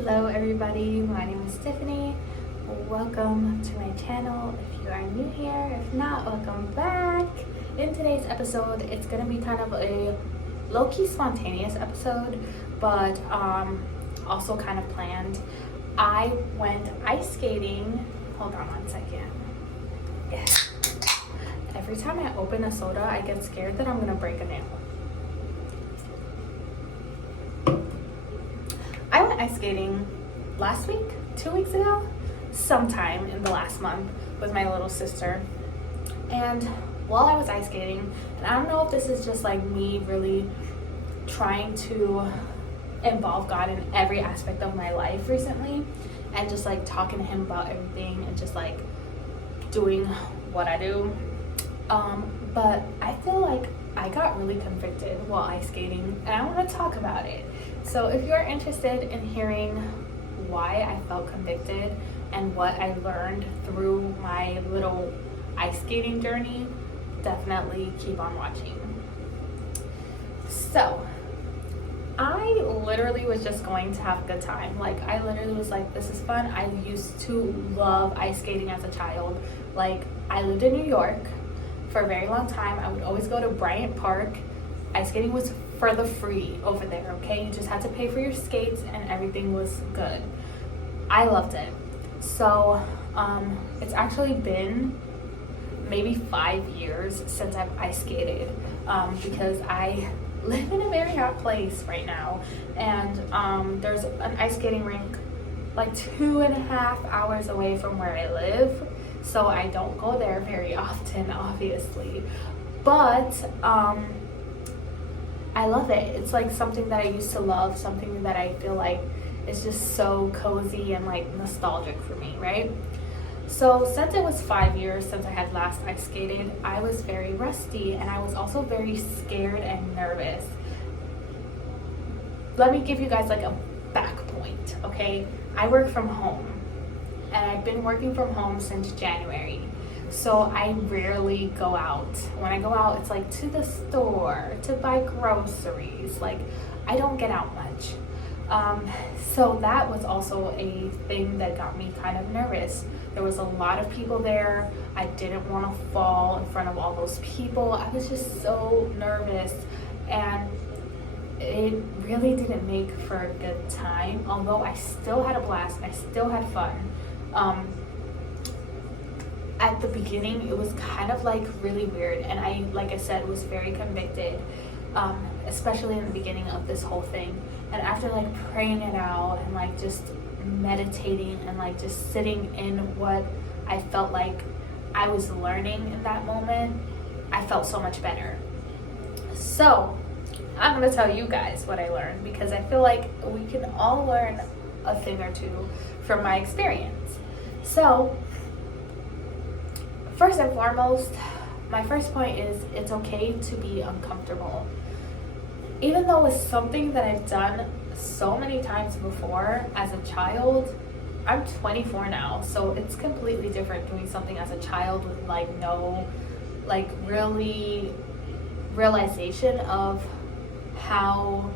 Hello everybody, my name is Tiffany. Welcome to my channel if you are new here. If not, welcome back. In today's episode, it's going to be kind of a low-key spontaneous episode, but also kind of planned. I went ice skating. Hold on one second. Yes. Every time I open a soda, I get scared that I'm going to break a nail. I went ice skating last week, 2 weeks ago, sometime in the last month with my little sister. And while I was ice skating, and I don't know if this is just like me really trying to involve God in every aspect of my life recently, and just like talking to him about everything and just like doing what I do. But I feel like I got really convicted while ice skating, and I want to talk about it. So if you're interested in hearing why I felt convicted and what I learned through my little ice skating journey, definitely keep on watching. So I literally was just going to have a good time. Like, I literally was like, this is fun. I used to love ice skating as a child. Like, I lived in New York for a very long time. I would always go to Bryant Park. Ice skating was for the free over there, okay? You just had to pay for your skates and everything was good. I loved it. So it's actually been maybe 5 years since I've ice skated, because I live in a very hot place right now, and there's an ice skating rink like 2.5 hours away from where I live, so I don't go there very often, obviously, but I love it. It's like something that I used to love, something that I feel like is just so cozy and like nostalgic for me, right? So since it was 5 years since I had last ice skated, I was very rusty, and I was also very scared and nervous. Let me give you guys like a back point, okay? I work from home, and I've been working from home since January. So I rarely go out. When I go out, it's like to the store, to buy groceries. Like, I don't get out much. So that was also a thing that got me kind of nervous. There was a lot of people there. I didn't want to fall in front of all those people. I was just so nervous, and it really didn't make for a good time, although I still had a blast and I still had fun. At the beginning, it was kind of like really weird, and like I said, was very convicted, especially in the beginning of this whole thing. And after like praying it out and like just meditating and like just sitting in what I felt like I was learning in that moment, I felt so much better. So I'm gonna tell you guys what I learned, because I feel like we can all learn a thing or two from my experience. So first and foremost, my first point is it's okay to be uncomfortable. Even though it's something that I've done so many times before as a child, I'm 24 now, so it's completely different doing something as a child with like no like really realization of how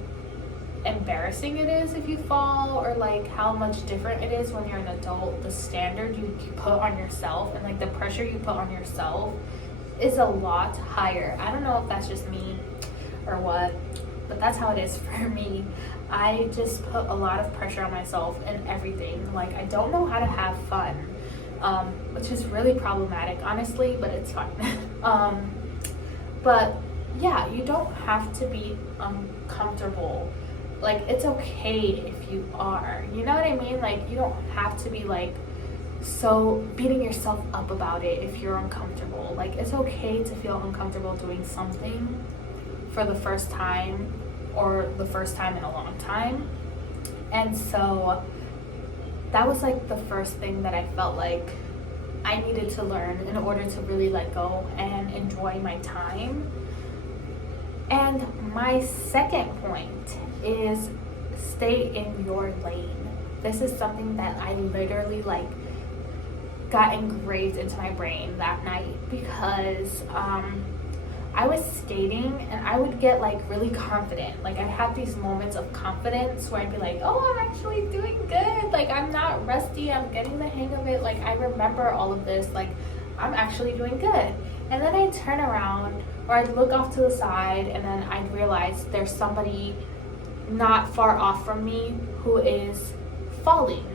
embarrassing it is if you fall, or like how much different it is when you're an adult. The standard you put on yourself and like the pressure you put on yourself is a lot higher. I don't know if that's just me or what, but that's how it is for me. I just put a lot of pressure on myself and everything. Like, I don't know how to have fun, which is really problematic, honestly, but it's fine. But yeah, you don't have to be uncomfortable. Like, it's okay if you are, you know what I mean? Like, you don't have to be like so beating yourself up about it if you're uncomfortable. Like, it's okay to feel uncomfortable doing something for the first time, or the first time in a long time. And so that was like the first thing that I felt like I needed to learn in order to really let go and enjoy my time. And my second point is stay in your lane. This is something that I literally like got engraved into my brain that night, because I was skating and I would get like really confident. Like I'd have these moments of confidence where I'd be like, oh, I'm actually doing good. Like I'm not rusty. I'm getting the hang of it. Like I remember all of this. Like I'm actually doing good. And then I'd turn around or I'd look off to the side and then I'd realize there's somebody not far off from me who is falling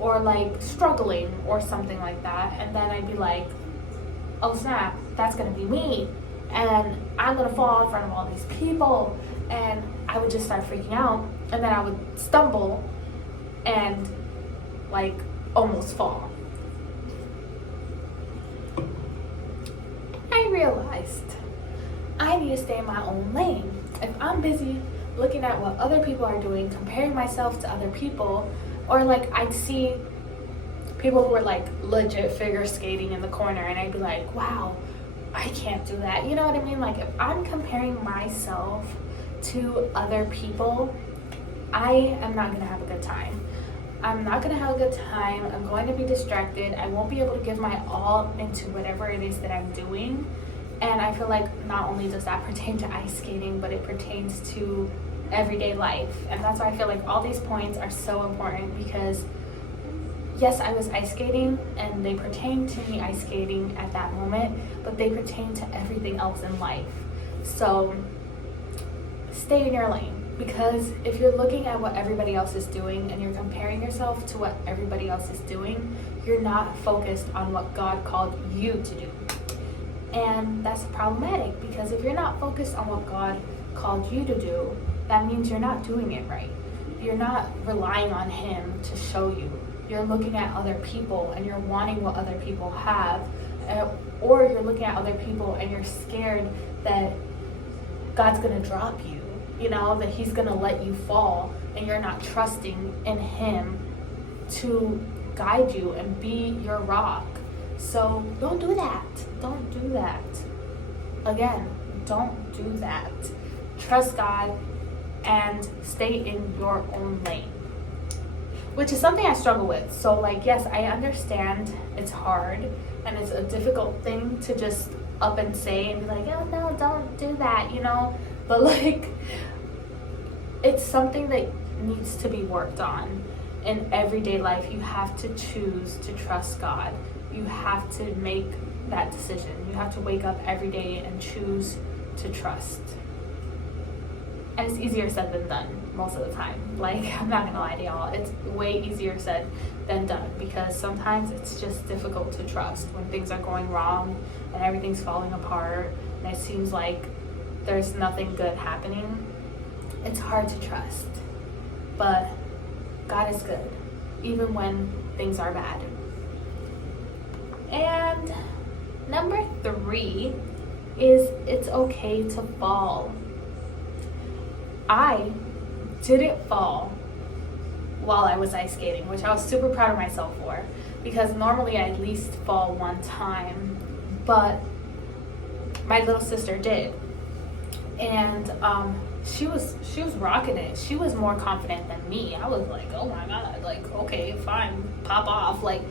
or like struggling or something like that. And then I'd be like, oh snap, that's gonna be me. And I'm gonna fall in front of all these people, and I would just start freaking out, and then I would stumble and like almost fall. I realized I need to stay in my own lane. If I'm busy looking at what other people are doing, comparing myself to other people, or like I'd see people who were like legit figure skating in the corner and I'd be like, wow, I can't do that. You know what I mean? Like if I'm comparing myself to other people, I am not gonna have a good time. I'm not gonna have a good time. I'm going to be distracted. I won't be able to give my all into whatever it is that I'm doing. And I feel like not only does that pertain to ice skating, but it pertains to everyday life. And that's why I feel like all these points are so important, because yes, I was ice skating and they pertain to me ice skating at that moment, but they pertain to everything else in life. So stay in your lane, because if you're looking at what everybody else is doing and you're comparing yourself to what everybody else is doing, you're not focused on what God called you to do. And that's problematic, because if you're not focused on what God called you to do, that means you're not doing it right. You're not relying on Him to show you. You're looking at other people and you're wanting what other people have, or you're looking at other people and you're scared that God's gonna drop you, you know, that He's gonna let you fall, and you're not trusting in Him to guide you and be your rock. So don't do that. Don't do that. Again, don't do that. Trust God and stay in your own lane, which is something I struggle with. So like, yes, I understand it's hard and it's a difficult thing to just up and say and be like, oh no, don't do that, you know, but like, it's something that needs to be worked on in everyday life. You have to choose to trust God. You have to make that decision. You have to wake up every day and choose to trust. And it's easier said than done most of the time. Like, I'm not gonna lie to y'all, it's way easier said than done, because sometimes it's just difficult to trust when things are going wrong and everything's falling apart and it seems like there's nothing good happening. It's hard to trust, but God is good even when things are bad. And number 3 is it's okay to fall. I didn't fall while I was ice skating, which I was super proud of myself for, because normally I at least fall one time, but my little sister did. And she was rocking it. She was more confident than me. I was like, oh my God, like, okay, fine, pop off. Like,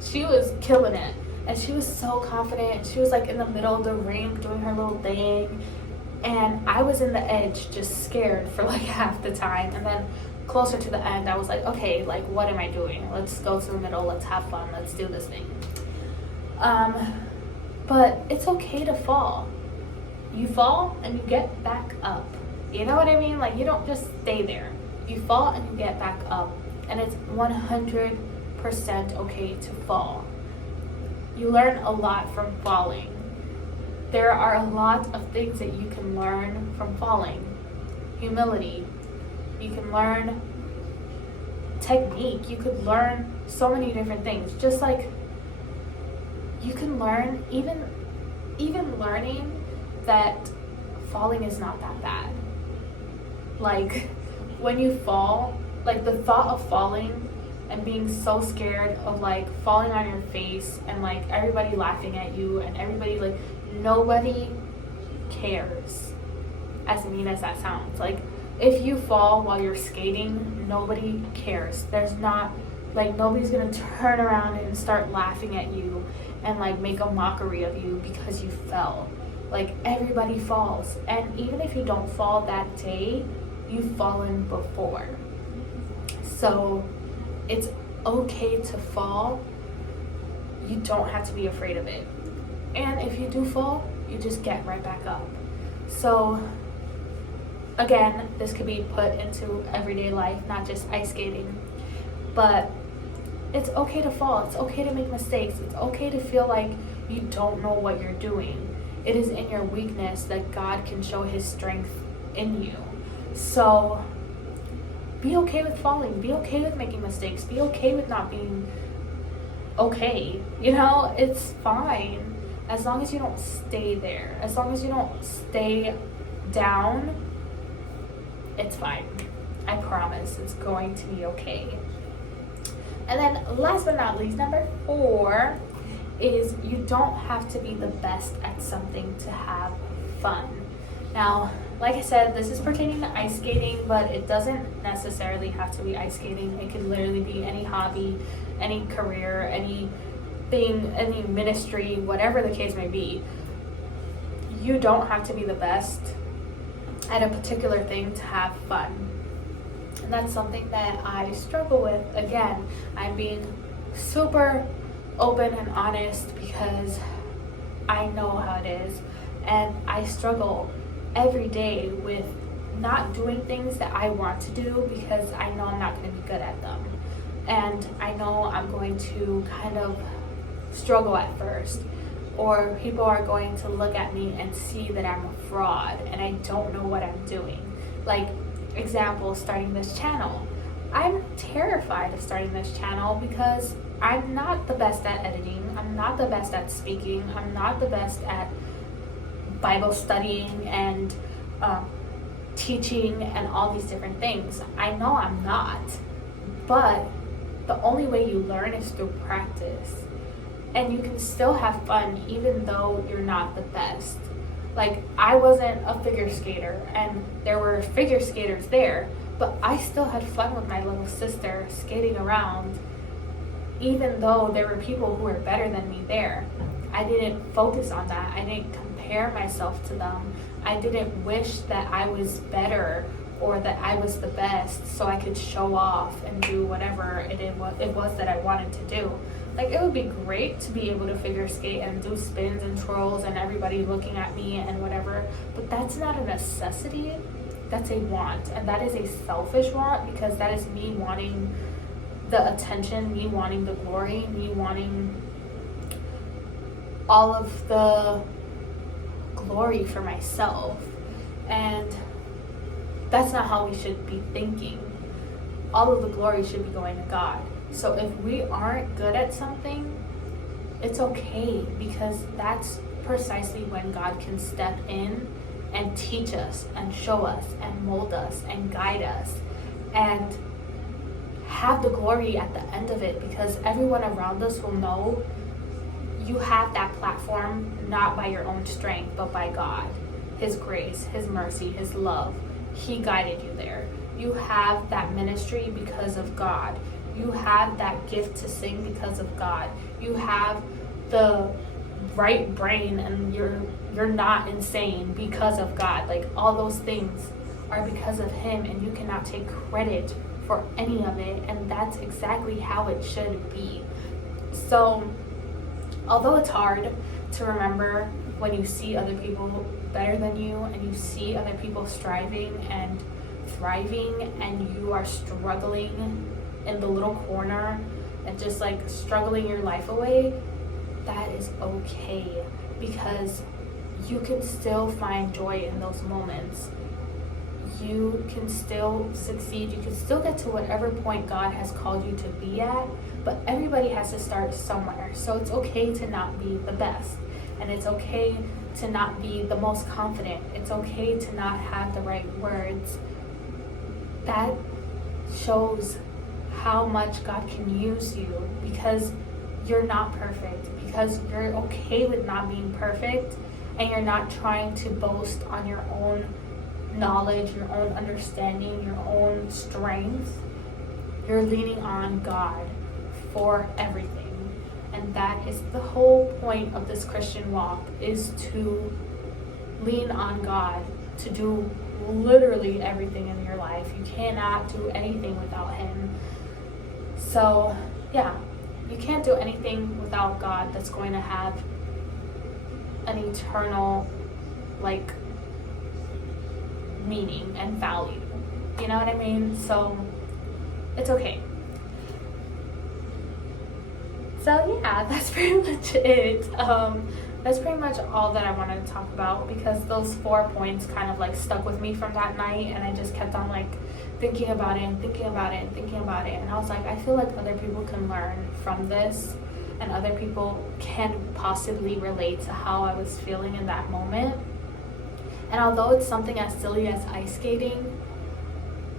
she was killing it. And she was so confident. She was like in the middle of the rink doing her little thing. And I was in the edge, just scared for like half the time. And then closer to the end, I was like, okay, like, what am I doing? Let's go to the middle. Let's have fun. Let's do this thing. But it's okay to fall. You fall and you get back up. You know what I mean? Like, you don't just stay there. You fall and you get back up. And it's 100% okay to fall. You learn a lot from falling. There are a lot of things that you can learn from falling. Humility. You can learn technique. You could learn so many different things. Just like you can learn, even learning that falling is not that bad. Like, when you fall, like the thought of falling and being so scared of like falling on your face and like everybody laughing at you and everybody, like, nobody cares, as mean as that sounds. Like, if you fall while you're skating, nobody cares. There's not, like, nobody's gonna turn around and start laughing at you and like make a mockery of you because you fell. Like, everybody falls. And even if you don't fall that day, you've fallen before. So it's okay to fall. You don't have to be afraid of it. And if you do fall, you just get right back up. So again, this could be put into everyday life, not just ice skating. But it's okay to fall. It's okay to make mistakes. It's okay to feel like you don't know what you're doing. It is in your weakness that God can show his strength in you. So be okay with falling. Be okay with making mistakes. Be okay with not being okay. You know, it's fine. As long as you don't stay there. As long as you don't stay down, it's fine. I promise it's going to be okay. And then last but not least, number 4 is you don't have to be the best at something to have fun. Now, like I said, this is pertaining to ice skating, but it doesn't necessarily have to be ice skating. It can literally be any hobby, any career, anything, any ministry, whatever the case may be. You don't have to be the best at a particular thing to have fun. And that's something that I struggle with. Again, I'm being super open and honest because I know how it is. And I struggle every day with not doing things that I want to do because I know I'm not going to be good at them. And I know I'm going to kind of struggle at first. Or people are going to look at me and see that I'm a fraud and I don't know what I'm doing. Like, example, starting this channel. I'm terrified of starting this channel because I'm not the best at editing. I'm not the best at speaking. I'm not the best at Bible studying and teaching and all these different things. I know I'm not. But the only way you learn is through practice. And you can still have fun even though you're not the best. Like, I wasn't a figure skater, and there were figure skaters there, but I still had fun with my little sister skating around, even though there were people who were better than me there. I didn't focus on that. I didn't compare myself to them. I didn't wish that I was better or that I was the best so I could show off and do whatever it was that I wanted to do. Like, it would be great to be able to figure skate and do spins and twirls and everybody looking at me and whatever, but that's not a necessity. That's a want, and that is a selfish want because that is me wanting the attention, me wanting the glory, me wanting all of the glory for myself. And that's not how we should be thinking. All of the glory should be going to God. So if we aren't good at something, it's okay, because that's precisely when God can step in and teach us and show us and mold us and guide us and have the glory at the end of it, because everyone around us will know you have that platform not by your own strength but by God, His grace, His mercy, His love. He guided you there. You have that ministry because of God. You have that gift to sing because of God. You have the right brain and you're not insane because of God. Like, all those things are because of Him, and you cannot take credit for any of it, and that's exactly how it should be. So although it's hard to remember when you see other people better than you and you see other people striving and thriving and you are struggling in the little corner and just like struggling your life away, that is okay, because you can still find joy in those moments. You can still succeed. You can still get to whatever point God has called you to be at, but everybody has to start somewhere. So it's okay to not be the best, and it's okay to not be the most confident. It's okay to not have the right words. That shows how much God can use you, because you're not perfect, because you're okay with not being perfect, and you're not trying to boast on your own knowledge, your own understanding, your own strength. You're leaning on God for everything. And that is the whole point of this Christian walk, is to lean on God to do literally everything in your life. You cannot do anything without Him. So yeah, you can't do anything without God that's going to have an eternal like meaning and value. You know what I mean? So it's okay. So yeah, that's pretty much it. That's pretty much all that I wanted to talk about, because those 4 points kind of like stuck with me from that night, and I just kept on like thinking about it and thinking about it and thinking about it, and I was like, I feel like other people can learn from this, and other people can possibly relate to how I was feeling in that moment. And although it's something as silly as ice skating,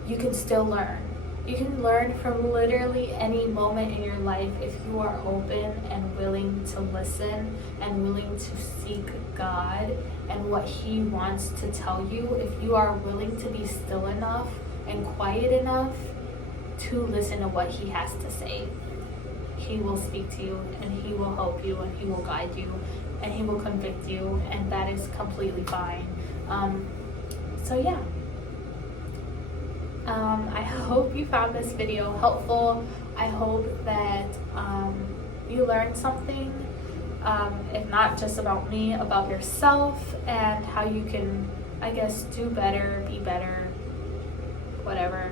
you can still learn. You can learn from literally any moment in your life if you are open and willing to listen and willing to seek God and what He wants to tell you. If you are willing to be still enough and quiet enough to listen to what He has to say, He will speak to you, and He will help you, and He will guide you, and He will convict you, and that is completely fine. So yeah. I hope you found this video helpful. I hope that you learned something, if not just about me, about yourself and how you can, I guess, do better, be better, whatever.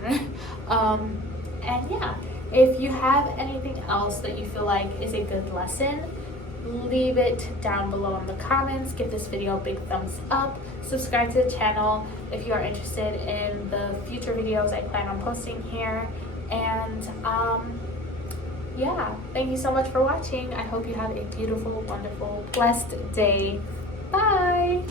And yeah, if you have anything else that you feel like is a good lesson, leave it down below in the comments. Give this video a big thumbs up. Subscribe to the channel if you are interested in the future videos I plan on posting here. And yeah, thank you so much for watching. I hope you have a beautiful, wonderful, blessed day. Bye.